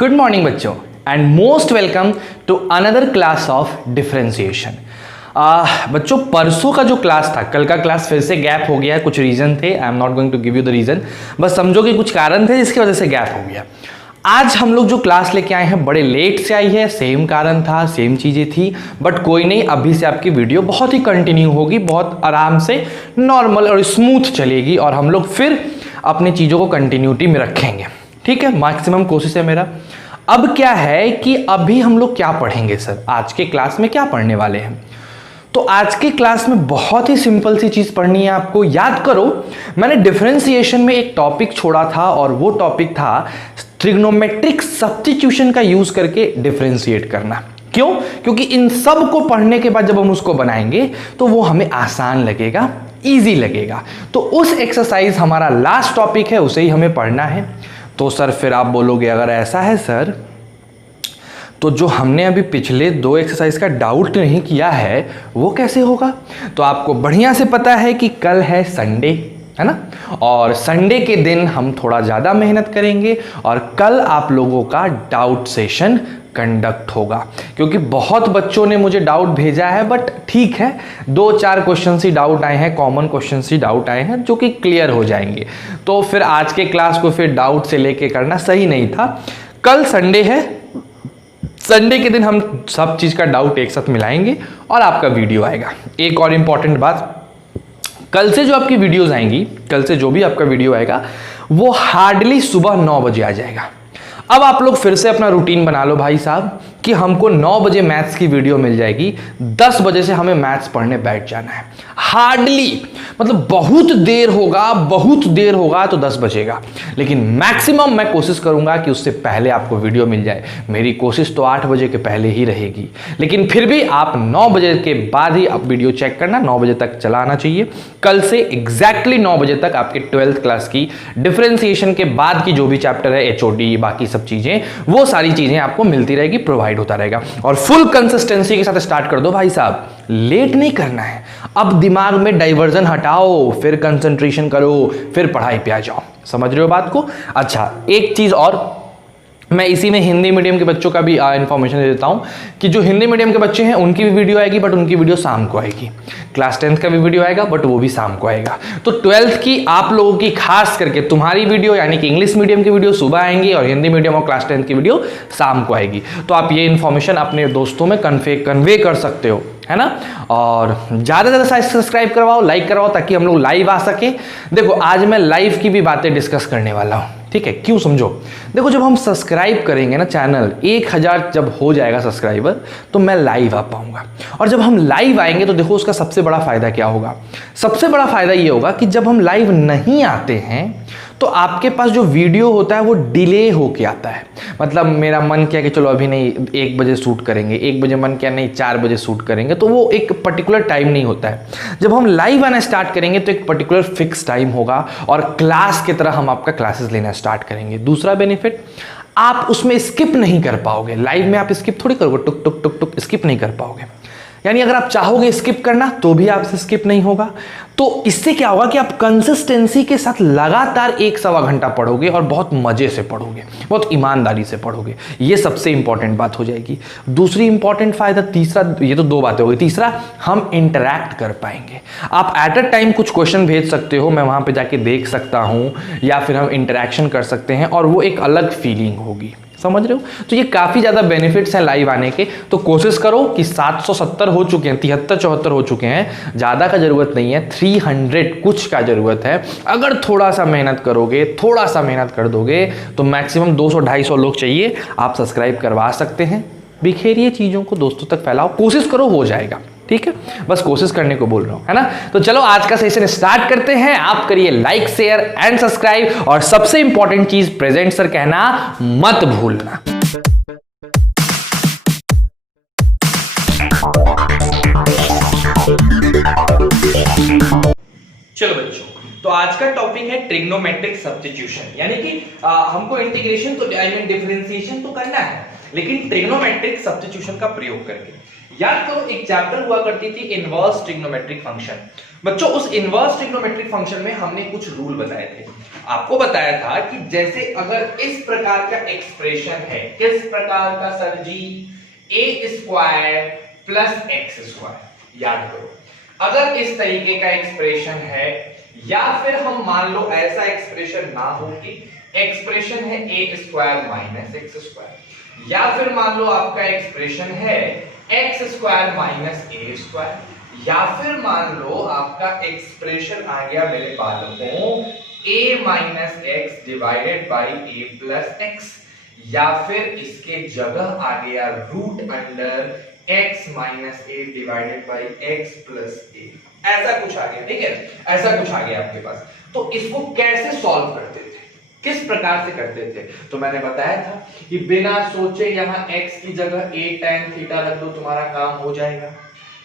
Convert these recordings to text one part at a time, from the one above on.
Good morning बच्चों and most welcome to another class of differentiation. बच्चों परसों का जो क्लास था, कल का क्लास फिर से गैप हो गया है, कुछ रीजन थे। I am not going to give you the reason, बस समझो कि कुछ कारण थे जिसकी वजह से गैप हो गया। आज हम लोग जो क्लास लेके आए हैं बड़े लेट से आई है, सेम कारण था, सेम चीजें थी, बट कोई नहीं, अभी से आपकी वीडियो बहुत ही कंटिन्यू होगी, बहुत आराम से नॉर्मल और स्मूथ चलेगी और हम लोग फिर अपनी चीजों को कंटिन्यूटी में रखेंगे। ठीक है, मैक्सिमम कोशिश है मेरा। अब क्या है कि अभी हम लोग क्या पढ़ेंगे सर, आज के क्लास में क्या पढ़ने वाले हैं? तो आज के क्लास में बहुत ही सिंपल सी चीज पढ़नी है आपको। याद करो, मैंने डिफरेंशिएशन में एक टॉपिक छोड़ा था और वो टॉपिक था ट्रिग्नोमेट्रिक सब्स्टिट्यूशन का यूज करके डिफरेंशिएट करना। क्यों? क्योंकि इन सब को पढ़ने के बाद जब हम उसको बनाएंगे तो वो हमें आसान लगेगा, इजी लगेगा। तो उस एक्सरसाइज हमारा लास्ट टॉपिक है, उसे ही हमें पढ़ना है। तो सर फिर आप बोलोगे अगर ऐसा है सर तो जो हमने अभी पिछले दो एक्सरसाइज का डाउट नहीं किया है वो कैसे होगा? तो आपको बढ़िया से पता है कि कल है संडे, है ना, और संडे के दिन हम थोड़ा ज़्यादा मेहनत करेंगे और कल आप लोगों का डाउट सेशन कंडक्ट होगा। क्योंकि बहुत बच्चों ने मुझे डाउट भेजा है, बट ठीक है, 2-4 क्वेश्चन ही डाउट आए हैं, कॉमन क्वेश्चन ही डाउट आए हैं जो कि क्लियर हो जाएंगे। तो फिर आज के क्लास को फिर डाउट से लेके करना सही नहीं था। कल संडे है, संडे के दिन हम सब चीज़ का डाउट एक साथ मिलाएंगे और आपका वीडियो आएगा। एक और इम्पॉर्टेंट बात, कल से जो आपकी वीडियोस आएंगी, कल से जो भी आपका वीडियो आएगा वो हार्डली सुबह 9 बजे आ जाएगा। अब आप लोग फिर से अपना रूटीन बना लो भाई साहब कि हमको 9 बजे मैथ्स की वीडियो मिल जाएगी, 10 बजे से हमें मैथ्स पढ़ने बैठ जाना है। हार्डली मतलब बहुत देर होगा तो 10 बजेगा, लेकिन मैक्सिमम मैं कोशिश करूंगा कि उससे पहले आपको वीडियो मिल जाए। मेरी कोशिश तो 8 बजे के पहले ही रहेगी, लेकिन फिर भी आप 9 बजे के बाद ही आप वीडियो चेक करना, 9 बजे तक चला आना चाहिए। कल से एग्जैक्टली 9 बजे तक आपके 12th क्लास की डिफरेंशिएशन के बाद की जो भी चैप्टर है, HOD, बाकी सब चीजें, वो सारी चीजें आपको मिलती रहेगी, प्रोवाइड होता रहेगा। और फुल कंसिस्टेंसी के साथ स्टार्ट कर दो भाई साहब, लेट नहीं करना है। अब दिमाग में डाइवर्जन हटाओ, फिर कंसंट्रेशन करो, फिर पढ़ाई पे आ जाओ। समझ रहे हो बात को? अच्छा, एक चीज और मैं इसी में हिंदी मीडियम के बच्चों का भी इंफॉर्मेशन दे देता हूं कि जो हिंदी मीडियम के बच्चे हैं उनकी भी वीडियो आएगी, बट उनकी वीडियो शाम को आएगी। क्लास 10th का भी वीडियो आएगा, बट वो भी शाम को आएगा। तो 12th की आप लोगों की खास करके तुम्हारी वीडियो यानी कि इंग्लिश मीडियम की वीडियो सुबह आएंगी और हिंदी मीडियम और क्लास 10th की वीडियो शाम को आएगी। तो आप ये इन्फॉर्मेशन अपने दोस्तों में कन्वे कर सकते हो, है ना। और ज़्यादा से ज़्यादा सब्सक्राइब करवाओ, लाइक करवाओ, ताकि हम लोग लाइव आ सके। देखो आज मैं लाइव की भी बातें डिस्कस करने वाला हूँ, ठीक है? क्यों समझो, देखो जब हम सब्सक्राइब करेंगे ना चैनल, 1000 जब हो जाएगा सब्सक्राइबर तो मैं लाइव आ पाऊंगा। और जब हम लाइव आएंगे तो देखो उसका सबसे बड़ा फायदा क्या होगा? सबसे बड़ा फायदा ये होगा कि जब हम लाइव नहीं आते हैं तो आपके पास जो वीडियो होता है वो डिले होके आता है। मतलब मेरा मन किया कि चलो अभी नहीं 1 बजे शूट करेंगे, 1 बजे मन किया नहीं 4 बजे शूट करेंगे, तो वो एक पर्टिकुलर टाइम नहीं होता है। जब हम लाइव आना स्टार्ट करेंगे तो एक पर्टिकुलर फिक्स टाइम होगा और क्लास की तरह हम आपका क्लासेस लेना स्टार्ट करेंगे। दूसरा बेनिफिट, आप उसमें स्किप नहीं कर पाओगे। लाइव में आप स्किप थोड़ी करोगे, टुक टुक टुक टुक स्किप नहीं कर पाओगे। यानी अगर आप चाहोगे स्किप करना तो भी आपसे स्किप नहीं होगा। तो इससे क्या होगा कि आप कंसिस्टेंसी के साथ लगातार 1-1.25 घंटा पढ़ोगे और बहुत मजे से पढ़ोगे, बहुत ईमानदारी से पढ़ोगे। ये सबसे इंपॉर्टेंट बात हो जाएगी। दूसरी इंपॉर्टेंट फायदा, तीसरा, ये तो 2 बातें हो गई। तीसरा, हम इंटरैक्ट कर पाएंगे। आप एट अ टाइम कुछ क्वेश्चन भेज सकते हो, मैं वहां पे जाके देख सकता हूं, या फिर हम इंटरैक्शन कर सकते हैं और वो एक अलग फीलिंग होगी। समझ रहे हो? तो ये काफी ज्यादा बेनिफिट्स हैं लाइव आने के। तो कोशिश करो कि 770 हो चुके हैं, 73-74 हो चुके हैं, ज्यादा का जरूरत नहीं है, 300 कुछ का जरूरत है। अगर थोड़ा सा मेहनत करोगे, थोड़ा सा मेहनत कर दोगे तो मैक्सिमम 200-250 लोग चाहिए, आप सब्सक्राइब करवा सकते हैं। बिखेरिए चीजों को, दोस्तों तक फैलाओ, कोशिश करो, हो जाएगा। ठीक है, बस कोशिश करने को बोल रहा हूं, है ना। तो चलो आज का सेशन स्टार्ट करते हैं। आप करिए लाइक, शेयर एंड सब्सक्राइब, और सबसे इंपॉर्टेंट चीज प्रेजेंट सर कहना मत भूलना। चलो बच्चों, तो आज का टॉपिक है ट्रिग्नोमेट्रिक सब्स्टिट्यूशन, यानी कि हमको इंटीग्रेशन तो डिफरेंशिएशन तो करना है, लेकिन ट्रिग्नोमेट्रिक सब्स्टिट्यूशन का प्रयोग करके। याद करो एक चैप्टर हुआ करती थी इनवर्स ट्रिग्नोमेट्रिक फंक्शन, बच्चों उस इनवर्स ट्रिग्नोमेट्रिक फंक्शन में हमने कुछ रूल बताए थे। आपको बताया था कि जैसे अगर इस प्रकार का एक्सप्रेशन है, किस प्रकार का सर जी, ए स्क्वायर प्लस एक्स स्क्वायर, याद करो अगर इस तरीके का एक्सप्रेशन है, या फिर हम मान लो ऐसा एक्सप्रेशन ना हो कि एक्सप्रेशन है ए स्क्वायर माइनस एक्स स्क्वायर, या फिर मान लो आपका एक्सप्रेशन है एक्स स्क्वायर माइनस ए स्क्वायर, या फिर मान लो आपका एक्सप्रेशन आ गया मेरे बालकों a minus X divided by A plus X, या फिर इसके जगह आ गया root under x minus A divided by X plus A, ऐसा कुछ आ गया। ठीक है, ऐसा कुछ आ गया आपके पास। तो इसको कैसे सॉल्व करते थे, किस प्रकार से करते थे? तो मैंने बताया था कि बिना सोचे यहां x की जगह a tan थीटा रख दो, तुम्हारा काम हो जाएगा।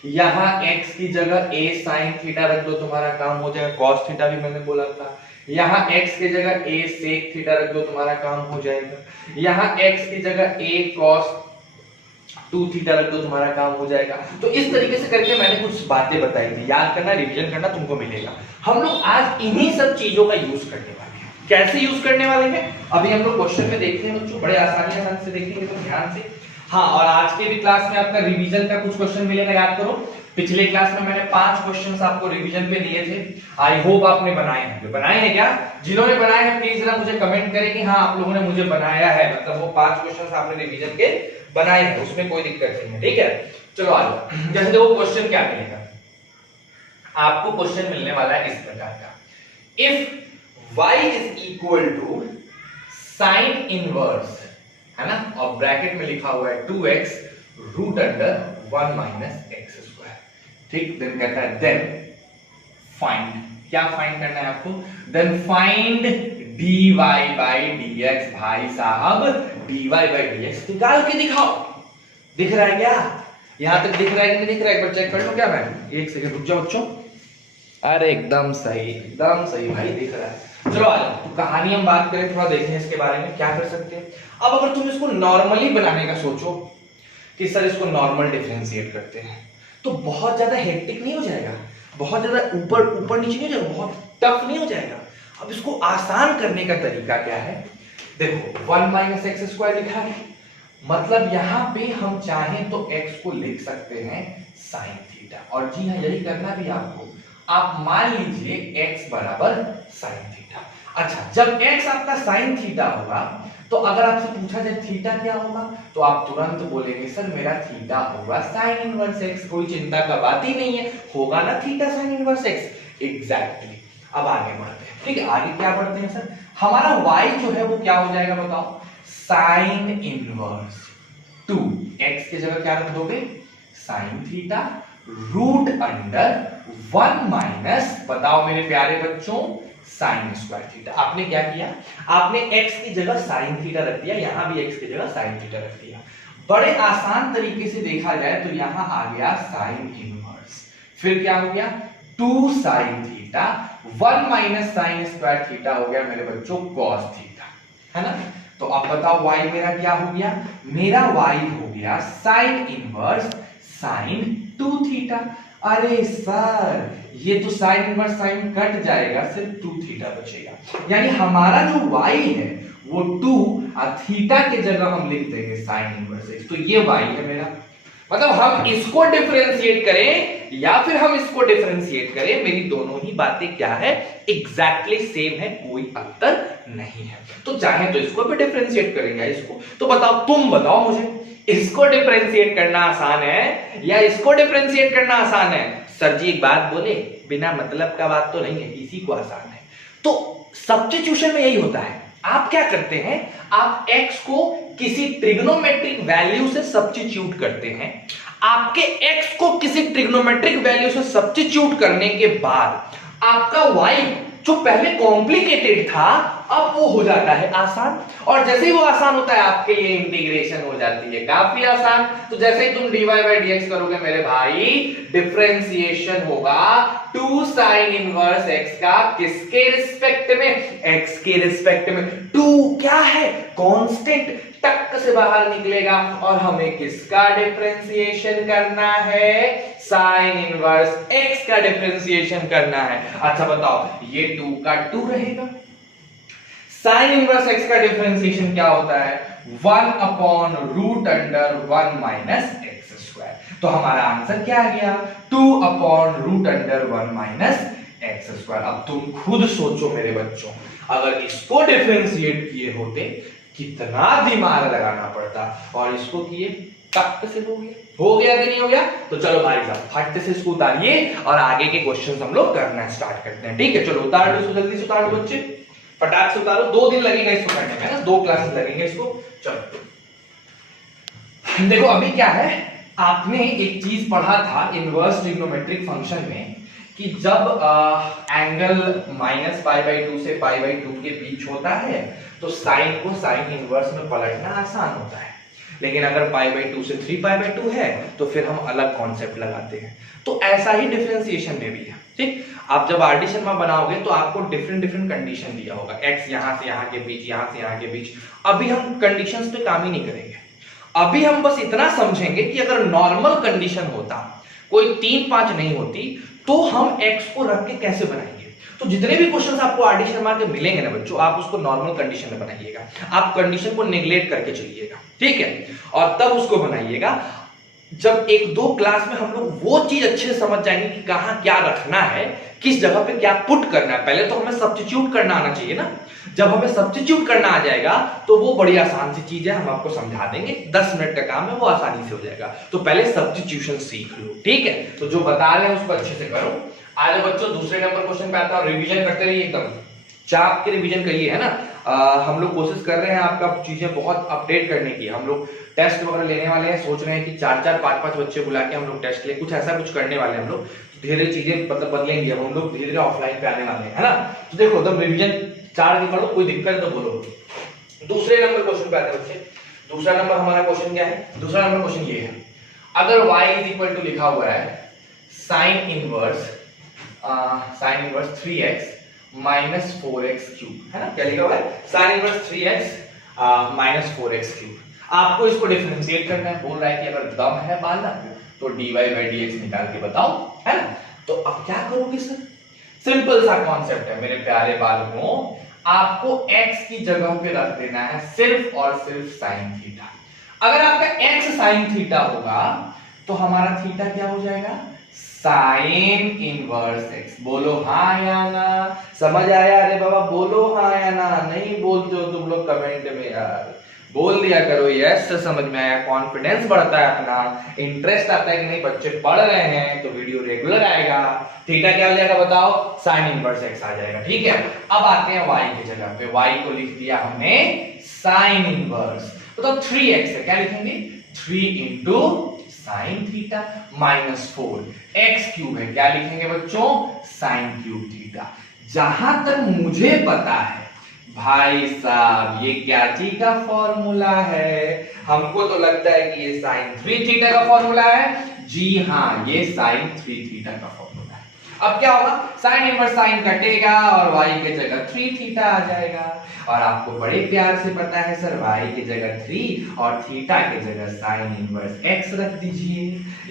यहां x की जगह a sin थीटा रख दो, तुम्हारा काम हो जाएगा। cos थीटा भी मैंने बोला था। यहां x की जगह a sec थीटा रख दो, तुम्हारा काम हो जाएगा। यहां x की जगह a cos 2 थीटा रख दो, तुम्हारा काम हो जाएगा। तो इस तरीके से करके मैंने कुछ बातें बताई थी, याद करना, रिवीजन करना, तुमको मिलेगा। हम लोग आज इन्हीं सब चीजों का यूज करने वाले हैं। कैसे यूज करने वाले हैं अभी हम लोग क्वेश्चन में देखते हैं बच्चों, बड़े आसानी से देखेंगे तो ध्यान से। हाँ, और आज के भी क्लास में आपका रिवीजन का कुछ क्वेश्चन मिलेगा, याद करो। पिछले क्लास में मैंने 5 क्वेश्चंस आपको रिवीजन पे दिए थे। आई होप आपने बनाए हैं। बनाए हैं क्या? जिन्होंने बनाए हैं प्लीज जरा मुझे कमेंट करें कि हाँ आप लोगों ने मुझे बनाया है, मतलब वो 5 क्वेश्चंस आपने रिवीजन के बनाए हैं, उसमें कोई दिक्कत नहीं है। ठीक है, चलो आ जाओ। जैसे देखो क्वेश्चन क्या मिलेगा आपको, क्वेश्चन मिलने वाला है इस प्रकार का, if y is equal to sine inverse, है ना, और ब्रैकेट में लिखा हुआ है 2x root under 1 minus x square. ठीक, देन कहता है देन फाइंड, क्या फाइंड करना है आपको? Then find dy by dx। भाई साहब dy बाई dx निकाल के दिखाओ। दिख रहा है क्या? यहां तक दिख रहा है कि नहीं दिख रहा है? एक बार चेक कर लो क्या मैं? एक सेकंड रुक जाओ बच्चों। अरे एकदम सही भाई, दिख रहा है। चलो आ जाओ, तो कहानी हम बात करें, थोड़ा देखें इसके बारे में क्या कर सकते हैं। अब अगर तुम इसको नॉर्मली बनाने का सोचो कि सर इसको नॉर्मल डिफरेंशिएट करते हैं, तो बहुत ज्यादा हेक्टिक नहीं हो जाएगा, बहुत ज्यादा ऊपर नीचे नहीं हो जाएगा, बहुत टफ नहीं हो जाएगा। अब इसको आसान करने का तरीका क्या है? देखो 1 माइनस एक्स स्क्वायर लिखा है, मतलब यहां पे हम चाहें तो x को लिख सकते हैं साइन थीटा। और जी हाँ, यही करना भी आपको। आप मान लीजिए x बराबर साइन थीटा। अच्छा, जब x आपका साइन थीटा होगा तो अगर आपसे पूछा जाए थीटा क्या होगा, तो आप तुरंत बोलेंगे सर मेरा थीटा होगा साइन इनवर्स x। कोई चिंता का बात ही नहीं है, होगा ना theta sine inverse x। Exactly. अब आगे बढ़ते हैं। ठीक है, आगे क्या बढ़ते हैं सर? हमारा y जो है वो क्या हो जाएगा बताओ? साइन इनवर्स 2, x की जगह क्या रख दोगे? Sine theta root under 1 minus, बताओ मेरे प्यारे बच्चों, साइन स्क्वायर थीटा। आपने क्या किया? आपने x की जगह साइन थीटा रख दिया, यहां भी x की जगह साइन थीटा रख दिया। बड़े आसान तरीके से देखा जाए तो यहां आ गया साइन इनवर्स, फिर क्या हो गया? 2 sine theta 1 minus sine square theta हो गया मेरे बच्चों कॉस थीटा, है ना। तो अब बताओ y मेरा क्या हो गया? मेरा y हो गया साइन इनवर्स साइन 2 थीटा। अरे सर ये तो साइन इनवर्स साइन कट जाएगा, सिर्फ 2 थीटा बचेगा। यानी हमारा जो y है वो 2 और थीटा के जगह हम लिख देंगे साइन इनवर्स x। तो ये y है मेरा, मतलब हम इसको डिफरेंशिएट करें या फिर हम इसको डिफरेंशिएट करें, मेरी दोनों ही बातें क्या है? एग्जैक्टली सेम है, कोई अंतर नहीं है। तो चाहे तो इसको भी डिफरेंशिएट करेंगे इसको। तो बताओ, तुम बताओ मुझे, इसको डिफरेंशिएट करना आसान है या इसको डिफरेंशिएट करना आसान है? सर जी एक बात बोले, बिना मतलब का बात तो नहीं है, इसी को आसान है। तो सब्स्टिट्यूशन में यही होता है। आप क्या करते हैं? आप x को किसी ट्रिग्नोमेट्रिक वैल्यू से सब्स्टिट्यूट करते हैं। आपके x को किसी ट्रिग्नोमेट्रिक वैल्यू से सब्स्टिट्यूट करने के बाद आपका y जो पहले कॉम्प्लिकेटेड था अब वो हो जाता है आसान, और जैसे ही वो आसान होता है आपके लिए इंटीग्रेशन हो जाती है काफी आसान। तो जैसे ही तुम dy बाई dx करोगे मेरे भाई, डिफरेंशिएशन होगा 2 sin इनवर्स x का किसके रिस्पेक्ट में, x के रिस्पेक्ट में। 2 क्या है, कांस्टेंट, टक से बाहर निकलेगा, और हमें किसका डिफरेंशिएशन करना है, साइन इनवर्स x का डिफरेंशिएशन करना है। अच्छा बताओ, ये 2 का 2 रहेगा, साइन इनवर्स x का डिफरेंशिएशन क्या होता है, 1 upon root under 1 minus x square. तो हमारा आंसर क्या आ गया, 2 upon root under 1 minus x square. अब तुम खुद सोचो मेरे बच्चों, अगर इसको डिफरेंशिएट किए होते कितना दिमाग लगाना पड़ता, और इसको किए टक से हो गया कि नहीं हो गया। तो चलो भाई साहब फट से इसको उतारिए और आगे के क्वेश्चंस हम लोग करना स्टार्ट करते हैं। ठीक है, चलो उतार लो, जल्दी से उतार लो बच्चे, फटाक से उतारो। 2 दिन लगेगा इसको करने में ना, 2 क्लासेस लगेंगे इसको। चलो देखो अभी क्या है, आपने एक चीज पढ़ा था इनवर्स ट्रिग्नोमेट्रिक फंक्शन में कि जब एंगल माइनस पाई बाई 2 से पाई बाई 2 के बीच होता है तो साइन को साइन इनवर्स में पलटना आसान होता है, लेकिन अगर पाई बाई 2 से 3 पाई बाई 2 है तो फिर हम अलग कॉन्सेप्ट लगाते हैं। तो ऐसा ही डिफरेंशिएशन में भी है। ठीक, आप जब आर डी शर्मा बनाओगे तो आपको डिफरेंट डिफरेंट कंडीशन दिया होगा, x यहां से यहां के बीच, यहां से यहां के बीच। अभी हम कंडीशंस पे काम ही नहीं करेंगे, अभी हम बस इतना समझेंगे कि अगर नॉर्मल कंडीशन होता, कोई 3-5 नहीं होती, तो हम x को रख के कैसे बनाएंगे। तो जितने भी क्वेश्चंस आपको आर डी शर्मा के मिलेंगे ना बच्चों, आप उसको नॉर्मल कंडीशन में बनाइएगा, आप कंडीशन को नेग्लेक्ट करके चलिएगा, ठीक है, और तब उसको बनाइएगा। जब 1-2 क्लास में हम लोग वो चीज अच्छे से समझ जाएंगे कि कहां क्या रखना है, किस जगह पे क्या पुट करना है। पहले तो हमें सब्स्टिट्यूट करना आना चाहिए ना, जब हमें सब्स्टिट्यूट करना आ जाएगा तो वो बड़ी आसान सी चीज है, हम आपको समझा देंगे, 10 मिनट का काम है, वो आसानी से हो जाएगा। तो पहले सब्स्टिट्यूशन सीख लो, ठीक है। तो जो बता रहे हैं उसको अच्छे से करो। आज बच्चों दूसरे नंबर क्वेश्चन पे आता है, रिवीजन करते रहिए, एकदम चाप के रिवीजन करिए, है ना। हम लोग कोशिश कर रहे हैं आपका चीजें बहुत अपडेट करने की। हम लोग टेस्ट वगैरह लेने वाले हैं, सोच रहे हैं कि 4-4, 5-5 बच्चे बुला के हम लोग टेस्ट ले, कुछ ऐसा कुछ करने वाले हैं हम लोग। धीरे चीजें मतलब बदलेंगे, हम लोग धीरे धीरे ऑफलाइन पे आने वाले हैं, है ना। तो देखो तब रिवीजन 4 दिन पढ़ो, कोई दिक्कत है तो बोलो। दूसरे नंबर क्वेश्चन पे आते हैं बच्चे। दूसरा नंबर हमारा क्वेश्चन क्या है, दूसरा नंबर क्वेश्चन ये है, अगर y इज इक्वल टू लिखा हुआ है sine inverse 3x minus 4x cube, है ना, क्या लिखा हुआ है, sine inverse 3x minus 4x cube. आपको इसको डिफरेंशिएट करना है, बोल रहा है कि अगर दम है बालक तो dy बाई dx निकाल के बताओ, है ना। तो अब क्या करोगे सर, सिंपल सा कॉन्सेप्ट है मेरे प्यारे बालकों, आपको x की जगह पे रख देना है सिर्फ और सिर्फ साइन थीटा। अगर आपका x साइन थीटा होगा तो हमारा थीटा क्या हो जाएगा, साइन इनवर्स x। बोलो हाँ या ना, समझ आया, अरे बाबा बोलो हाँ या ना, नहीं बोलते हो तुम लोग कमेंट में यार, बोल दिया करो यस से समझ में आया, कॉन्फिडेंस बढ़ता है अपना, इंटरेस्ट आता है कि नहीं बच्चे पढ़ रहे हैं तो वीडियो रेगुलर आएगा। थीटा क्या हो जाएगा बताओ, साइन इनवर्स x आ जाएगा, ठीक है। अब आते हैं y की जगह पे, y को लिख दिया हमने साइन इनवर्स, तो 3x है, क्या लिखेंगे 3 into sine theta minus 4 x cube है, क्या लिखेंगे बच्चों, साइन क्यूब थीटा। जहां तक मुझे पता है भाई साहब ये क्या ची का फॉर्मूला है, हमको तो लगता है कि ये साइन 3 थीटा का फॉर्मूला है। जी हाँ, ये साइन 3 थीटा का फॉर्मूला है। अब क्या होगा, साइन इनवर्स साइन कटेगा और y के जगह 3 थीटा आ जाएगा, और आपको बड़े प्यार से पता है सर y की जगह 3 और थीटा की जगह साइन इनवर्स x रख दीजिए।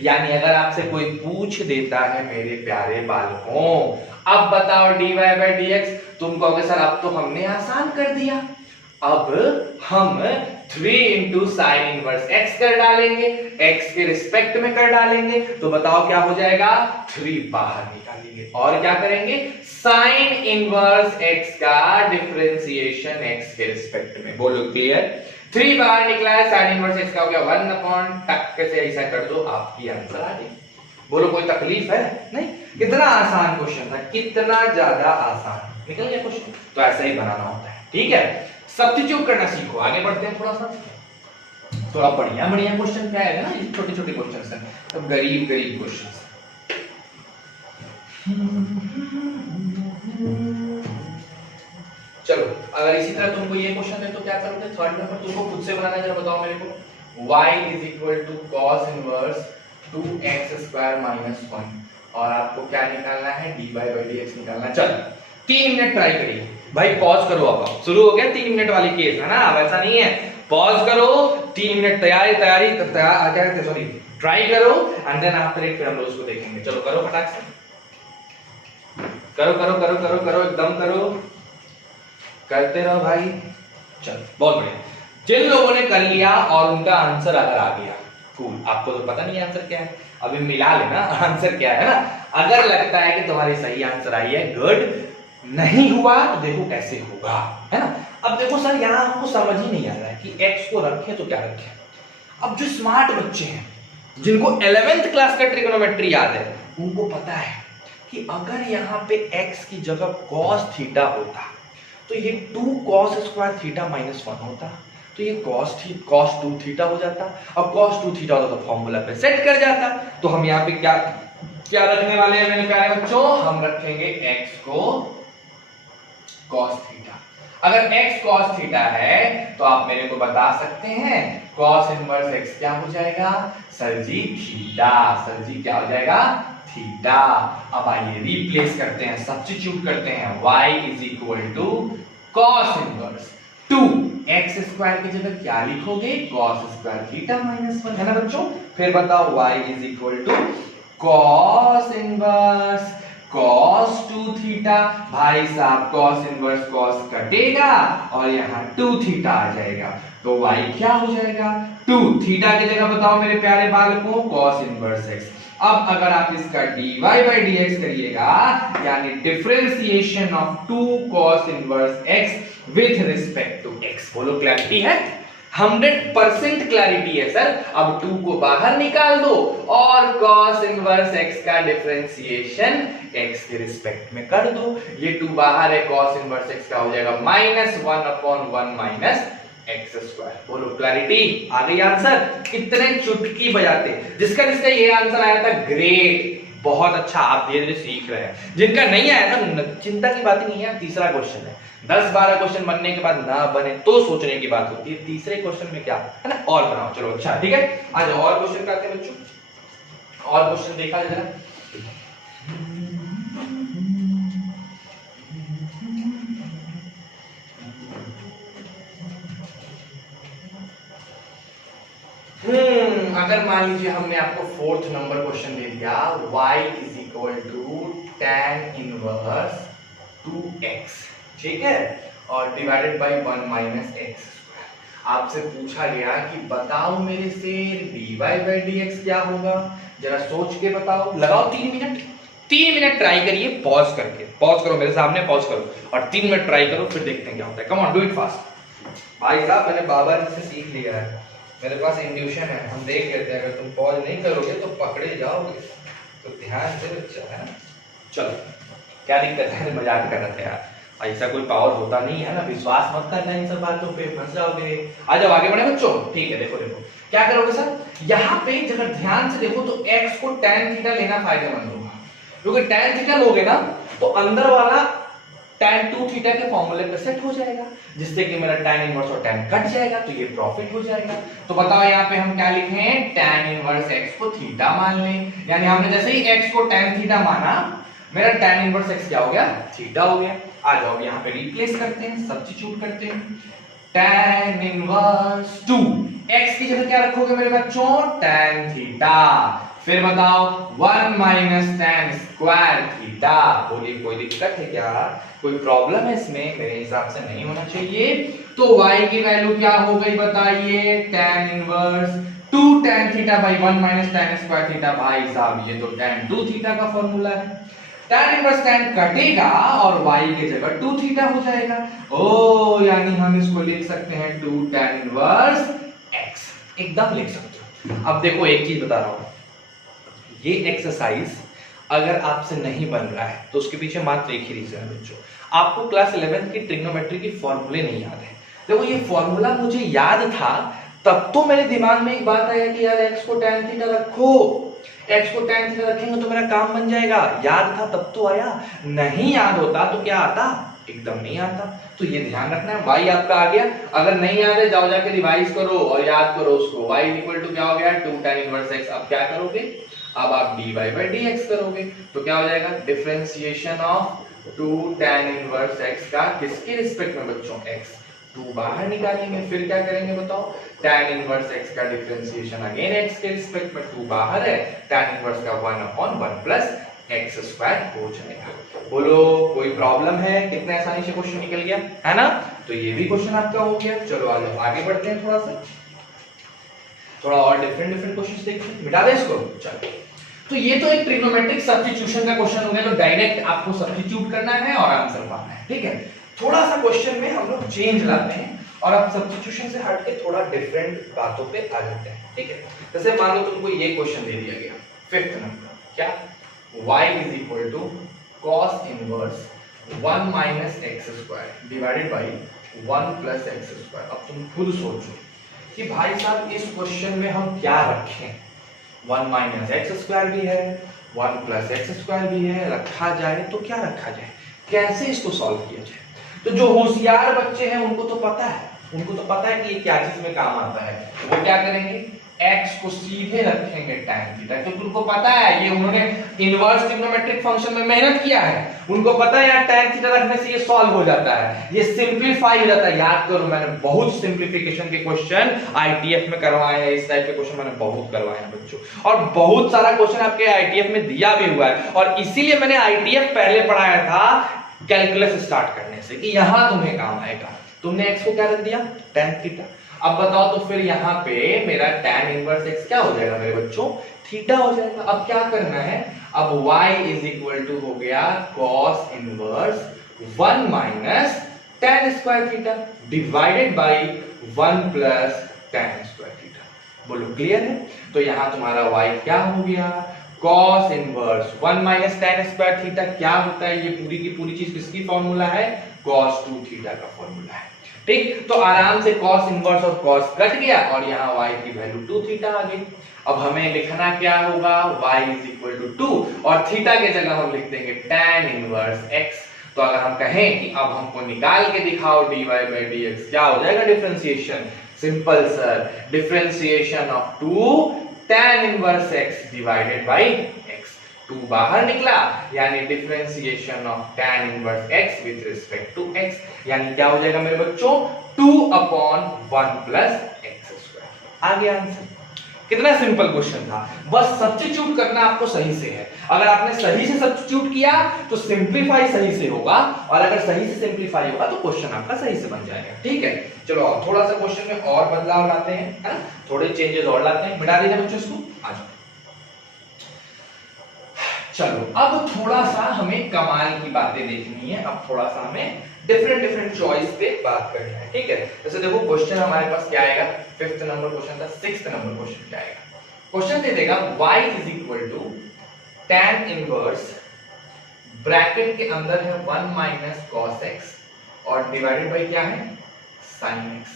यानी अगर आपसे कोई पूछ देता है मेरे प्यारे बालकों, अब बताओ dy बाई dx, तुम कहोगे सर अब तो हमने आसान कर दिया, अब हम 3 इंटू साइन इनवर्स x कर डालेंगे, x के रिस्पेक्ट में कर डालेंगे, तो बताओ क्या हो जाएगा, 3 बाहर निकालेंगे और क्या करेंगे, साइन इनवर्स x का डिफरेंशिएशन x के रिस्पेक्ट में। बोलो क्लियर, 3 बाहर निकला है, साइन इनवर्स x का हो गया 1 अपॉन, टक से ऐसा कर दो, आपकी आंसर आ गई। बोलो कोई तकलीफ है नहीं, कितना आसान क्वेश्चन था, कितना ज्यादा आसान, निकल गया क्वेश्चन। तो ऐसा ही बनाना होता है, ठीक है। सब्स्टिट्यूट करना सीखो, आगे बढ़ते हैं थोड़ा बढ़िया क्वेश्चन क्या है ना, ये छोटे छोटे क्वेश्चन है, तो गरीब क्वेश्चन। चलो अगर इसी तरह तुमको ये क्वेश्चन है तो क्या करोगे, थर्ड नंबर तुमको खुद से बनाना है, जरा बताओ मेरे को। y is equal to cos inverse 2x square minus 1 और आपको क्या निकालना है, dy बाई dx निकालना है। चलो 3 मिनट ट्राई करिए भाई, पॉज करो, अब शुरू हो गया 3 मिनट वाली केस है ना, वैसा नहीं है, पॉज करो 3 मिनट तैयारी सॉरी ट्राई करो एंड देन आफ्टर इट फिर हम लोग उसको देखेंगे। चलो करो फटाक से, करो करो करो करो करो एकदम करो, करते रहो भाई। चलो बहुत बढ़िया, जिन लोगों ने कर लिया और उनका आंसर अगर आ गया, कूल, आपको तो पता नहीं आंसर क्या है, अभी मिला लेना आंसर क्या है ना। अगर लगता है कि तुम्हारी सही आंसर आई है, गुड, नहीं हुआ तो देखो कैसे होगा, है ना। अब देखो सर यहाँ हमको समझ ही नहीं आ रहा है कि x को रखें तो क्या रखें। अब जो स्मार्ट बच्चे हैं जिनको 11th क्लास का ट्रिग्नोमेट्री याद है, उनको पता है कि अगर यहाँ पे x की जगह cos थीटा होता तो ये 2 cos स्क्वायर थीटा माइनस 1 होता, तो ये cos 2 थीटा हो जाता, और cos 2 थीटा होता तो फॉर्मूला पे सेट कर जाता। तो हम यहाँ पे क्या क्या रखने वाले हैं मेरे प्यारे बच्चों, हम रखेंगे x को cos थीटा। अगर x cos थीटा है तो आप मेरे को बता सकते हैं cos इनवर्स x क्या हो जाएगा, सर जी थीटा, सर जी क्या हो जाएगा, थीटा। अब आइए रिप्लेस करते हैं, सब्स्टिट्यूट करते हैं, y is equal to cos inverse 2x square की जगह क्या लिखोगे, cos स्क्वायर थीटा माइनस 1, है ना बच्चों। फिर बताओ y is equal to cos inverse cos 2 theta, भाई साहब cos इनवर्स cos कटेगा और यहाँ 2 थीटा आ जाएगा, तो y क्या हो जाएगा, 2 थीटा की जगह बताओ मेरे प्यारे बालकों cos इनवर्स x। अब अगर आप इसका dy बाई dx करिएगा, यानी differentiation of 2 cos inverse x with respect to x, बोलो क्लैरिटी है, 100% क्लैरिटी है सर। अब 2 को बाहर निकाल दो और cos इनवर्स x का डिफरेंशिएशन x के रिस्पेक्ट में कर दो, ये 2 बाहर है, cos इनवर्स x का हो जाएगा -1/1 माइनस x स्क्वायर, बोलो क्लैरिटी आ गई आंसर। कितने चुटकी बजाते, जिसका जिसका ये आंसर आया था ग्रेट, बहुत अच्छा, आप धीरे धीरे सीख रहे हैं। जिनका नहीं आया था चिंता की बात ही नहीं है, तीसरा क्वेश्चन है, 10-12 क्वेश्चन बनने के बाद ना बने तो सोचने की बात होती है, तीसरे क्वेश्चन में क्या है ना, और बनाओ। चलो अच्छा ठीक है, आज और क्वेश्चन करते हैं बच्चों, और क्वेश्चन देखा जाए जरा। अगर मान लीजिए हमने आपको 4th नंबर क्वेश्चन दे दिया, y is equal to tan inverse 2x, ठीक है, और डिवाइडेड बाय 1 माइनस x, आपसे पूछा गया कि बताओ मेरे से dy बाई dx क्या होगा, जरा सोच के बताओ, लगाओ 3 मिनट ट्राई करिए, पॉज करके, पॉज करो मेरे सामने, पॉज करो और 3 मिनट ट्राई करो, फिर देखते हैं क्या होता है। Come on do it fast. भाई साहब मैंने बाबा जी से सीख लिया है, मेरे पास इंड्यूशन है, हम देख लेते हैं, अगर तुम पॉज नहीं करोगे तो पकड़े जाओगे, तो ध्यान से बच्चा, है ना। चलो क्या दिक्कत है, मजाक कर रहे थे यार, ऐसा कोई पावर होता नहीं है ना, विश्वास मत करना इन सब बातों पे, फंस जाओगे। आ जाओ आगे बढ़े बच्चों, ठीक है। देखो देखो क्या करोगे सर, यहाँ पे अगर ध्यान से देखो तो x को tan थीटा लेना फायदेमंद होगा, क्योंकि tan थीटा लोगे ना तो अंदर वाला tan 2 थीटा के फॉर्मूले पे सेट हो जाएगा, जिससे कि मेरा tan इनवर्स और tan कट जाएगा, तो ये प्रॉफिट हो जाएगा। तो बताओ यहाँ पे हम क्या लिखें, tan इनवर्स x को थीटा मान लें, यानी हमने जैसे ही x को tan थीटा माना, मेरा tan इनवर्स x क्या हो गया, थीटा हो गया। आ जाओ यहाँ पे रिप्लेस करते हैं, सब्स्टिट्यूट करते हैं, tan इनवर्स 2 x की जगह क्या रखोगे मेरे बच्चों, tan थीटा, फिर बताओ 1 माइनस tan स्क्वायर थीटा। बोलिए कोई दिक्कत है क्या, कोई प्रॉब्लम है इसमें, मेरे हिसाब से नहीं होना चाहिए। तो y की वैल्यू क्या हो गई बताइए, tan inverse 2 tan theta by 1 minus tan square theta. भाई साहब ये तो tan 2 थीटा का फॉर्मूला है, tan इनवर्स tan कटेगा और y की जगह 2 थीटा हो जाएगा। ओ यानी हम इसको लिख सकते हैं 2 tan इनवर्स x, एकदम लिख सकते हो। अब देखो एक चीज बता रहा हूं, ये एक्सरसाइज अगर आपसे नहीं बन रहा है तो उसके पीछे मात्र एक ही रीजन है बच्चों, आपको क्लास 11th की ट्रिग्नोमेट्री की फॉर्मूले नहीं याद है। देखो ये फॉर्मूला मुझे याद था, तब तो मेरे दिमाग में एक बात आया कि यार x को tan थीटा रखो, x को tan थीटा रखेंगे तो मेरा काम बन जाएगा, याद था तब तो आया, नहीं याद होता तो क्या आता, एकदम नहीं आता, तो ये ध्यान रखना है। y आपका आ गया, अगर नहीं याद है जाओ जाके रिवाइज करो और याद करो उसको। y इक्वल टू क्या हो गया 2 tan इनवर्स x। अब क्या करोगे, अब आप dy बाई dx करोगे, तो क्या हो जाएगा differentiation of 2 tan inverse x का किसके रिस्पेक्ट में बच्चों, x। 2 बाहर निकालेंगे, फिर क्या करेंगे बताओ, tan इनवर्स x का डिफरेंशिएशन अगेन x के रिस्पेक्ट में, 2 बाहर है, tan इनवर्स का 1/1 प्लस x स्क्वायर हो जाएगा। बोलो कोई प्रॉब्लम है, कितने आसानी से क्वेश्चन निकल गया है ना। तो ये भी क्वेश्चन आपका हो गया। चलो आगे बढ़ते हैं, थोड़ा और डिफरेंट क्वेश्चंस देखते हैं। मिटा दे इसको, चलो। तो ये तो एक ट्रिग्नोमेट्रिक सब्स्टिट्यूशन का क्वेश्चन हो गया, तो डायरेक्ट आपको सब्स्टिट्यूट करना है और आंसर पाना है, ठीक है। थोड़ा सा क्वेश्चन में हम लोग चेंज लाते हैं और आप सब्स्टिट्यूशन से हट के थोड़ा डिफरेंट बातों पे आ जाते हैं, ठीक है। जैसे मान लो तुमको ये क्वेश्चन दे दिया गया 5th नंबर, क्या y is equal to cos inverse 1 minus x square divided by 1 plus x square. अब तुम खुद सोचो कि भाई साहब इस क्वेश्चन में हम क्या रखें, 1 माइनस एक्स स्क्वायर भी है, 1 प्लस एक्स स्क्वायर भी है, रखा जाए तो क्या रखा जाए, कैसे इसको सॉल्व किया जाए। तो जो होशियार बच्चे हैं उनको तो पता है, कि ये क्या चीज में काम आता है। वो क्या करेंगे, x को सीधे रखेंगे tan थीटा, क्योंकि उनको पता है, ये उन्होंने इनवर्स ट्रिग्नोमेट्रिक फंक्शन में मेहनत किया है, उनको पता है यार tan थीटा रखने से ये सॉल्व हो जाता है, ये सिंपलीफाई हो जाता है। याद करो मैंने बहुत सिंपलीफिकेशन के क्वेश्चन आईटीएफ में करवाए हैं, इस टाइप के क्वेश्चन मैंने बहुत करवाए हैं बच्चों, और बहुत सारा क्वेश्चन आपके आईटीएफ में दिया भी हुआ है। और इसीलिए मैंने आईटीएफ पहले पढ़ाया था कैलकुलस स्टार्ट करने से, कि यहां तुम्हें काम आएगा। तुमने x को क्या रख दिया, tan थीटा। अब बताओ तो फिर यहाँ पे मेरा tan इनवर्स x क्या हो जाएगा मेरे बच्चों, थीटा हो जाएगा। अब क्या करना है, अब y इज इक्वल टू हो गया cos inverse 1 minus tan square theta divided by 1 plus tan square theta. बोलो क्लियर है। तो यहाँ तुम्हारा y क्या हो गया, cos inverse 1 minus tan square theta क्या होता है, ये पूरी की पूरी चीज किसकी फॉर्मूला है, cos 2 थीटा का फॉर्मूला है, ठीक। तो आराम से cos इनवर्स और cos कट गया और यहाँ y की वैल्यू 2 थीटा आ गई। अब हमें लिखना क्या होगा, y इज इक्वल टू 2 और थीटा के जगह हम लिख देंगे tan इनवर्स x। तो अगर हम कहें कि अब हमको निकाल के दिखाओ dy बाई dx, क्या हो जाएगा differentiation, simple sir, differentiation of 2 tan inverse x divided by x। 2 बाहर निकला, यानी differentiation of tan inverse x with respect to x, यानी क्या हो जाएगा मेरे बच्चों 2/1 प्लस एक्स स्क्वायर। आ गया आंसर। कितना सिंपल क्वेश्चन था, बस सब्स्टिट्यूट करना आपको सही से है। अगर आपने सही से सब्स्टिट्यूट किया तो सिंपलीफाई सही से होगा, और अगर सही से सिंपलीफाई होगा तो क्वेश्चन आपका सही से बन जाएगा, ठीक है। चलो अब थोड़ा सा क्वेश्चन में और बदलाव लाते हैं, है ना, थोड़े चेंजेस और लाते हैं। मिटा दीजिए बच्चों इसको, आ जाओ। चलो अब थोड़ा सा हमें कमाल की बातें देखनी है, अब थोड़ा सा हमें डिफरेंट चॉइस पे बात करनी है, ठीक है। जैसे देखो क्वेश्चन हमारे पास क्या आएगा, 5th नंबर क्वेश्चन था, 6th नंबर क्वेश्चन क्या आएगा। क्वेश्चन दे देगा y is equal to tan inverse bracket के अंदर है 1 माइनस cos x और डिवाइडेड बाय क्या है sin x,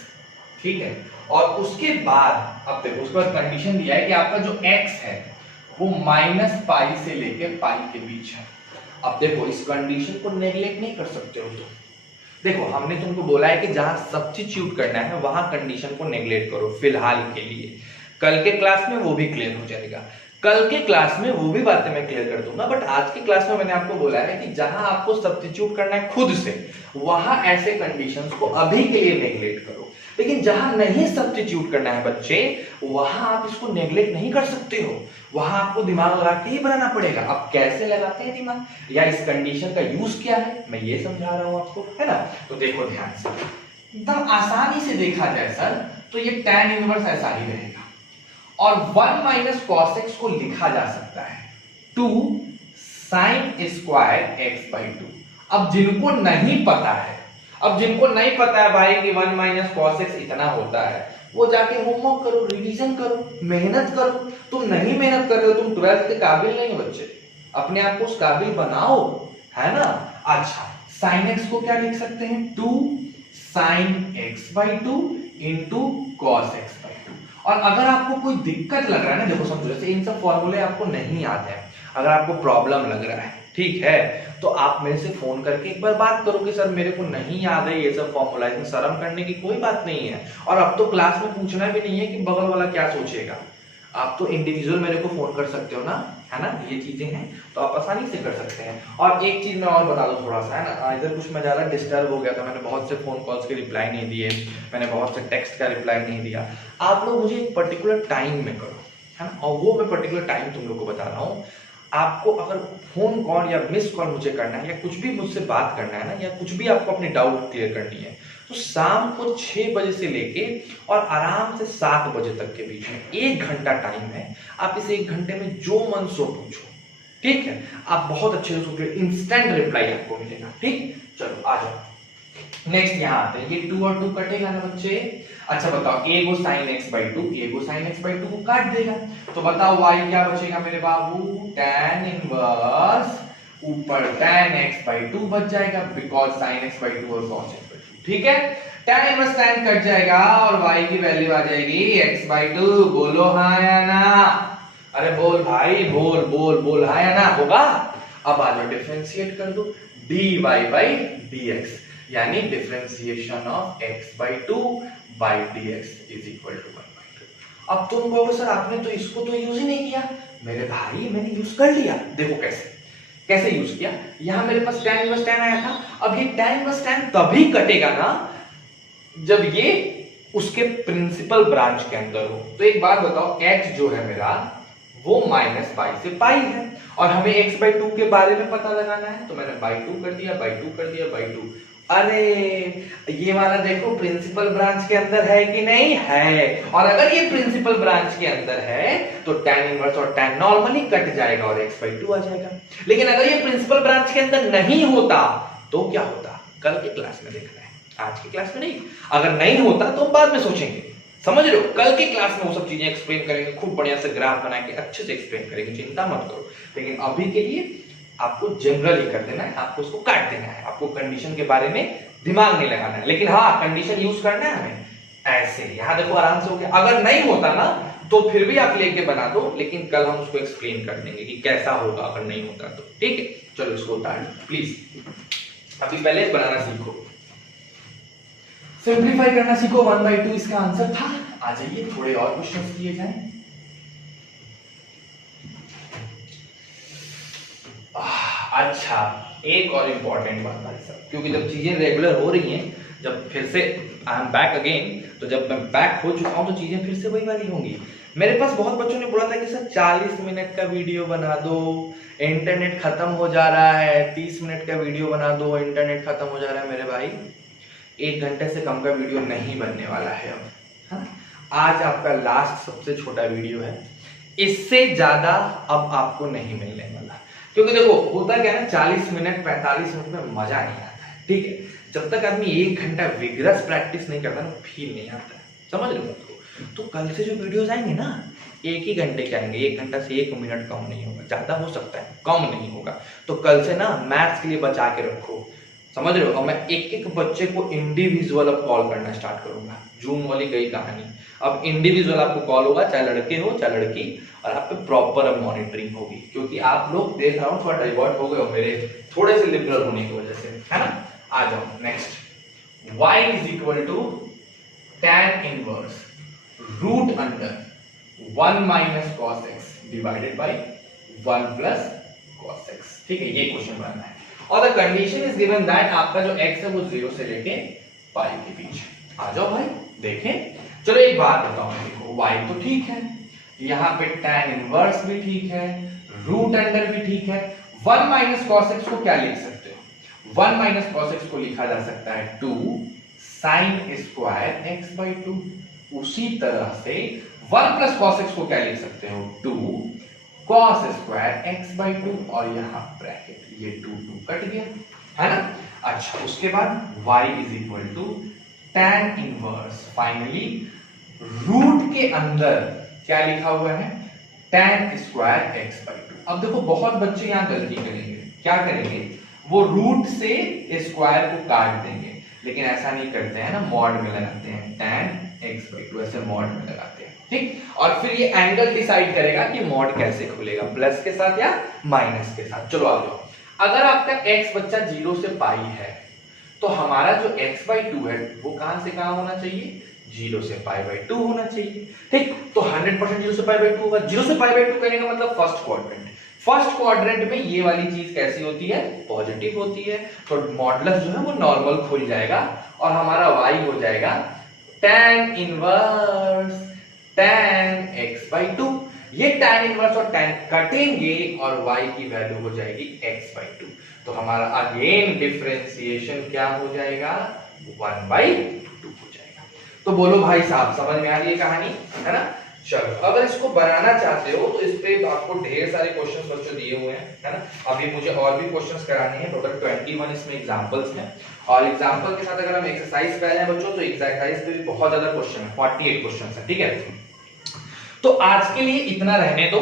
ठीक है। और उसके बाद अब देखो उसके बाद कंडीशन दिया है कि आपका जो x है वो -पाई से लेके पाई के बीच है। अब देखो इस कंडीशन को नेगलेक्ट नहीं कर सकते हो तुम। देखो हमने तुमको बोला है कि जहां सब्स्टिट्यूट करना है वहां कंडीशन को नेगलेक्ट करो फिलहाल के लिए, कल के क्लास में वो भी क्लियर हो जाएगा, कल के क्लास में वो भी बातें मैं क्लियर कर दूंगा। बट आज की क्लास में मैंने आपको बोला है कि जहां आपको सब्स्टिट्यूट करना है खुद से, वहां ऐसे कंडीशंस को अभी के लिए नेगलेक्ट करो। लेकिन जहां नहीं सब्स्टिट्यूट करना है बच्चे, वहां आप इसको नेगलेक्ट नहीं कर सकते हो, वहां आपको दिमाग लगा के ही बनाना पड़ेगा। अब कैसे लगाते हैं दिमाग, या इस कंडीशन का यूज क्या है, मैं ये समझा रहा हूं आपको, है ना। तो देखो ध्यान से, एकदम आसानी से देखा जाए सर तो ये tan इनवर्स ऐसा ही रहेगा, और 1 माइनस cos x को लिखा जा सकता है 2 sin स्क्वायर x बाई 2। अब जिनको नहीं पता है, भाई कि 1 माइनस cos x इतना होता है, वो जाके होमवर्क करो, रिवीजन करो, मेहनत करो। तुम नहीं मेहनत कर रहे हो, तुम 12th के काबिल नहीं हो बच्चे, अपने आप को उस काबिल बनाओ, है ना। अच्छा sin x को क्या लिख सकते हैं 2 sin x by 2 into cos x by 2। और अगर आपको कोई दिक्कत लग रहा है ना, देखो समझो, जैसे इन सब फॉर्मूले आपको नहीं आते हैं, अगर आपको प्रॉब्लम लग रहा है, ठीक है, तो आप मेरे से फोन करके एक बार बात करो कि सर मेरे को नहीं याद है ये सब फॉर्मूला, इसमें शर्म करने की कोई बात नहीं है। और अब तो क्लास में पूछना भी नहीं है कि बगल वाला क्या सोचेगा, आप तो इंडिविजुअल मेरे को फोन कर सकते हो ना, है ना, ये चीजें हैं तो आप आसानी से कर सकते हैं। और एक चीज मैं और बता दूं थोड़ा सा, है ना, इधर कुछ मैं ज्यादा डिस्टर्ब हो गया था, मैंने बहुत से फोन कॉल्स के रिप्लाई नहीं दिए, मैंने बहुत से टेक्स्ट का रिप्लाई नहीं दिया। आप लोग मुझे एक पर्टिकुलर टाइम में करो, है ना, और वो मैं पर्टिकुलर टाइम तुम लोग को बता रहा हूँ। आपको अगर फोन कॉल या मिस कॉल मुझे करना है, या कुछ भी मुझसे बात करना है ना, या कुछ भी आपको अपनी डाउट क्लियर करनी है, तो शाम को 6 बजे से लेके और आराम से 7 बजे तक के बीच में 1 घंटा टाइम है। आप इस 1 घंटे में जो मन सो पूछो, ठीक है, आप बहुत अच्छे से सोचो, इंस्टेंट रिप्लाई आपको मिलेगा। ठीक, चलो आ जाओ नेक्स्ट। यहाँ आते हैं, ये 2 और 2 कटेगा ना बच्चे। अच्छा बताओ, a को sin x by 2, a को sin x by 2 को काट देगा, तो बताओ y क्या बचेगा मेरे बाबू, tan इनवर्स ऊपर tan x by 2 बच जाएगा, बिकॉज sin x by 2 और cos x by 2। ठीक है, tan इनवर्स tan कट जाएगा और y की वैल्यू आ जाएगी x by 2। बोलो हाँ या ना, अरे बोल भाई, बोल बोल बोल, हाँ या ना होगा। अब आ जाओ डिफरेंशिएट कर दो, dy by dx, यानी differentiation of x by 2 by dx is equal to 1 by 2। अब तुम कहोगे सर आपने तो इसको तो यूज ही नहीं किया। मेरे भाई मैंने यूज कर लिया, देखो कैसे कैसे यूज किया। यहां मेरे पास tan इनवर्स tan आया था, अब ये tan इनवर्स tan तभी कटेगा ना जब ये उसके प्रिंसिपल ब्रांच के अंदर हो। तो एक बात बताओ, h जो है मेरा वो माइनस पाई से पाई है, और हमें x by 2 के बारे में पता लगाना है, तो मैंने by 2 कर दिया, by 2 कर दिया, by 2। अरे ये वाला देखो प्रिंसिपल ब्रांच के अंदर है कि नहीं है, और अगर ये प्रिंसिपल ब्रांच के अंदर है तो tan इनवर्स और tan नॉर्मली कट जाएगा और x by 2 आ जाएगा। लेकिन अगर ये प्रिंसिपल ब्रांच के अंदर नहीं होता तो क्या होता, कल के क्लास में देखना है, आज की क्लास में नहीं। अगर नहीं होता तो बाद में सोचेंगे, समझ रहे हो, कल की क्लास में वो सब चीजें एक्सप्लेन करेंगे, खूब बढ़िया से ग्राफ बना के अच्छे से एक्सप्लेन करेंगे, चिंता मत करो। लेकिन अभी के लिए आपको जनरल ही कर देना है, आपको उसको काट देना है, आपको कंडीशन के बारे में दिमाग नहीं लगाना है। लेकिन हाँ, कंडीशन यूज करना है हमें ऐसे। यहां देखो आराम से हो गया, अगर नहीं होता ना तो फिर भी आप लेके बना दो, लेकिन कल हम उसको एक्सप्लेन कर देंगे कि कैसा होगा अगर नहीं होता तो। ठीक है, चलो इसको उतार प्लीज। अभी पहले बनाना सीखो, सिंप्लीफाई करना सीखो। 1 by 2 इसका आंसर था। आ जाइए थोड़े और क्वेश्चन किए जाए। अच्छा, एक और इम्पोर्टेंट बात भाई साहब, क्योंकि जब चीजें रेगुलर हो रही हैं, जब फिर से आई एम बैक अगेन, तो जब मैं बैक हो चुका हूं तो चीजें फिर से वही वाली होंगी। मेरे पास बहुत बच्चों ने बोला था कि सर 40 मिनट का वीडियो बना दो, इंटरनेट खत्म हो जा रहा है, 30 मिनट का वीडियो बना दो, इंटरनेट खत्म हो जा रहा है। मेरे भाई 1 घंटे से कम का वीडियो नहीं बनने वाला है अब। हाँ? आज आपका लास्ट सबसे छोटा वीडियो है, इससे ज्यादा अब आपको नहीं मिलने वाला। क्योंकि देखो होता क्या है ना, 40 मिनट 45 मिनट में मजा नहीं आता है। ठीक है, जब तक आदमी 1 घंटा विगरस प्रैक्टिस नहीं करता ना, फील नहीं आता है, समझ रहे हो बात को। तो कल से जो वीडियोस आएंगे ना, 1 ही घंटे के आएंगे, 1 घंटा से 1 मिनट कम नहीं होगा, ज्यादा हो सकता है कम नहीं होगा। तो कल से ना मैथ्स के लिए बचा के रखो, समझ रहे हो। और मैं एक एक बच्चे को इंडिविजुअल अब कॉल करना स्टार्ट करूंगा, जूम वाली गई कहानी। अब इंडिविजुअल आपको कॉल होगा, चाहे लड़के हो चाहे लड़की, और आप पे प्रॉपर अब मॉनिटरिंग होगी। क्योंकि आप लोग देख रहा हूँ थोड़ा डाइवर्ट हो गए हो मेरे थोड़े से लिबरल होने की वजह से, है ना। आ जाओ next, y is equal to tan inverse root under 1 minus cos x divided by 1 plus cos x. ठीक है, ये क्वेश्चन बनाना है। और the condition is given that आपका जो x है वो 0 से लेके पाई के बीच। आ जाओ भाई देखें। चलो एक बात बताओ, देखो y तो ठीक है, यहाँ पे tan इनवर्स भी ठीक है, रूट अंडर भी ठीक है। 1 माइनस कॉस एक्स को क्या लिख सकते हो, 1 माइनस कॉस एक्स को लिखा जा सकता है 2 साइन स्क्वायर एक्स बाई 2। उसी तरह से 1 प्लस कॉस एक्स को क्या लिख सकते हो, 2 कॉस स्क्वायर एक्स बाई 2, और यहाँ ब्रैकेट, ये 2 कट गया, है ना। अच्छा, उसके बाद y is equal to tan inverse, finally root के अंदर क्या लिखा हुआ है, tan स्क्वायर एक्स बाई 2। अब देखो बहुत बच्चे यहाँ गलती करेंगे, क्या करेंगे, वो रूट से स्क्वायर को काट देंगे, लेकिन ऐसा नहीं करते हैं ना, मॉड में लगाते हैं, tan x बाई 2 ऐसे मॉड में लगाते हैं। ठीक, और फिर ये एंगल डिसाइड करेगा कि मॉड कैसे खुलेगा, प्लस के साथ या माइनस के साथ। चलो आ जाओ, अगर आपका x बच्चा 0 से पाई है तो हमारा जो x/2 है वो कहां से कहां होना चाहिए, 0 से π/2 होना चाहिए। ठीक, तो 100% 0 से π/2 होगा। 0 से π/2 करने का मतलब फर्स्ट क्वाड्रेंट। फर्स्ट क्वाड्रेंट में ये वाली चीज कैसी होती है, पॉजिटिव होती है, तो मॉडुलस जो है वो नॉर्मल खुल जाएगा और हमारा y हो जाएगा tan इनवर्स tan x/2। ये tan इनवर्स और tan कटेंगे और y की वैल्यू हो जाएगी x/2। तो हमारा अगेन डिफरेंशिएशन क्या हो जाएगा, 1/2 हो जाएगा। तो बोलो भाई साहब समझ में आ रही है कहानी, है ना। चलो अगर इसको बनाना चाहते हो तो इस पे आपको ढेर सारे क्वेश्चंस बच्चों दिए हुए हैं, है ना। अभी मुझे और भी क्वेश्चंस कराने हैं, टोटल 21 इसमें एग्जांपल्स हैं और एग्जांपल के साथ अगर हम एक्सरसाइज पे आए हैं बच्चों तो एक्सरसाइज पे भी बहुत ज्यादा क्वेश्चन है, 48 क्वेश्चंस है, ठीक है। तो आज के लिए इतना रहने दो,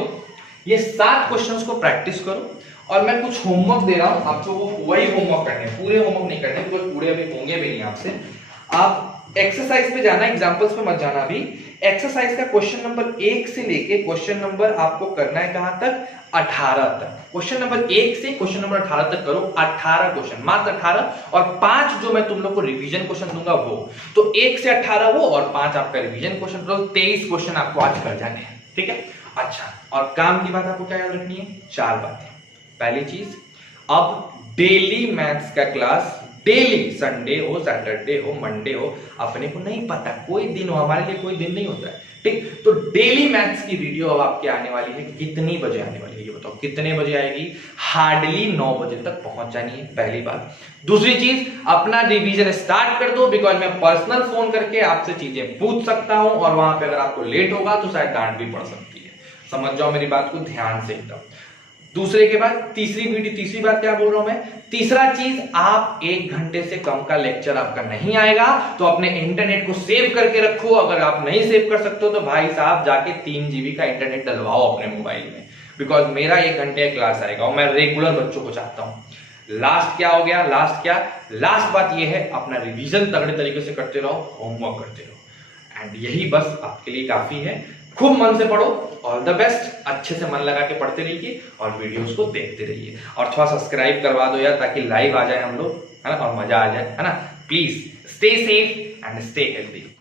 ये 7 क्वेश्चंस को प्रैक्टिस करो और मैं कुछ होमवर्क दे रहा हूं आपको, वो वही होमवर्क करने, पूरे होमवर्क नहीं करने बिकॉज़ पूरे अभी होंगे भी नहीं आपसे। आप एक्सरसाइज पे जाना, एग्जांपल्स पे मत जाना। अभी एक्सरसाइज का क्वेश्चन नंबर 1 से लेके क्वेश्चन नंबर आपको करना है कहां तक, 18 तक। क्वेश्चन नंबर 1 से क्वेश्चन नंबर 18 तक करो, 18 क्वेश्चन, मात्र 18 और 5 जो मैं तुम लोग को रिवीजन क्वेश्चन दूंगा वो। तो 1 से 18 वो और 5 आपका रिवीजन क्वेश्चन, तो 23 क्वेश्चन आपको आज कर जाने हैं, ठीक है। अच्छा, और काम की बात आपको क्या याद रखनी है, 4 बातें। पहली चीज, अब डेली मैथ्स का क्लास, डेली, संडे हो, सैटरडे हो, मंडे हो, अपने को नहीं पता, कोई दिन हो, हमारे लिए कोई दिन नहीं होता है, ठीक। तो डेली मैथ्स की वीडियो अब आपके आने वाली है, कितनी बजे आने वाली है ये बताओ, कितने बजे आएगी, हार्डली 9 बजे तक पहुंच जानी है, पहली बात। दूसरी चीज, अपना रिवीजन स्टार्ट कर दो, बिकॉज मैं पर्सनल फोन करके आपसे चीजें पूछ सकता हूं और वहां पे अगर आपको लेट होगा तो शायद डांट भी पड़ सकती है, समझ जाओ मेरी बात को ध्यान से एकदम। दूसरे के बाद तीसरी बात क्या बोल रहा हूं मैं, तीसरा चीज, आप 1 घंटे से कम का लेक्चर आपका नहीं आएगा तो अपने इंटरनेट को सेव करके रखो। अगर आप नहीं सेव कर सकते हो तो भाई साहब जाके 3 GB का इंटरनेट डलवाओ अपने मोबाइल में, बिकॉज मेरा 1 घंटे का क्लास आएगा और मैं रेगुलर बच्चों को चाहता हूं। लास्ट क्या हो गया, लास्ट बात यह है, अपना रिवीजन तगड़े तरीके से करते रहो, होमवर्क करते रहो, एंड यही बस आपके लिए काफी है। खूब मन से पढ़ो, ऑल द बेस्ट, अच्छे से मन लगा के पढ़ते रहिए और वीडियोस को देखते रहिए और थोड़ा सब्सक्राइब करवा दो यार, ताकि लाइव आ जाए हम लोग, है ना, और मजा आ जाए, है ना। Please stay safe and stay healthy.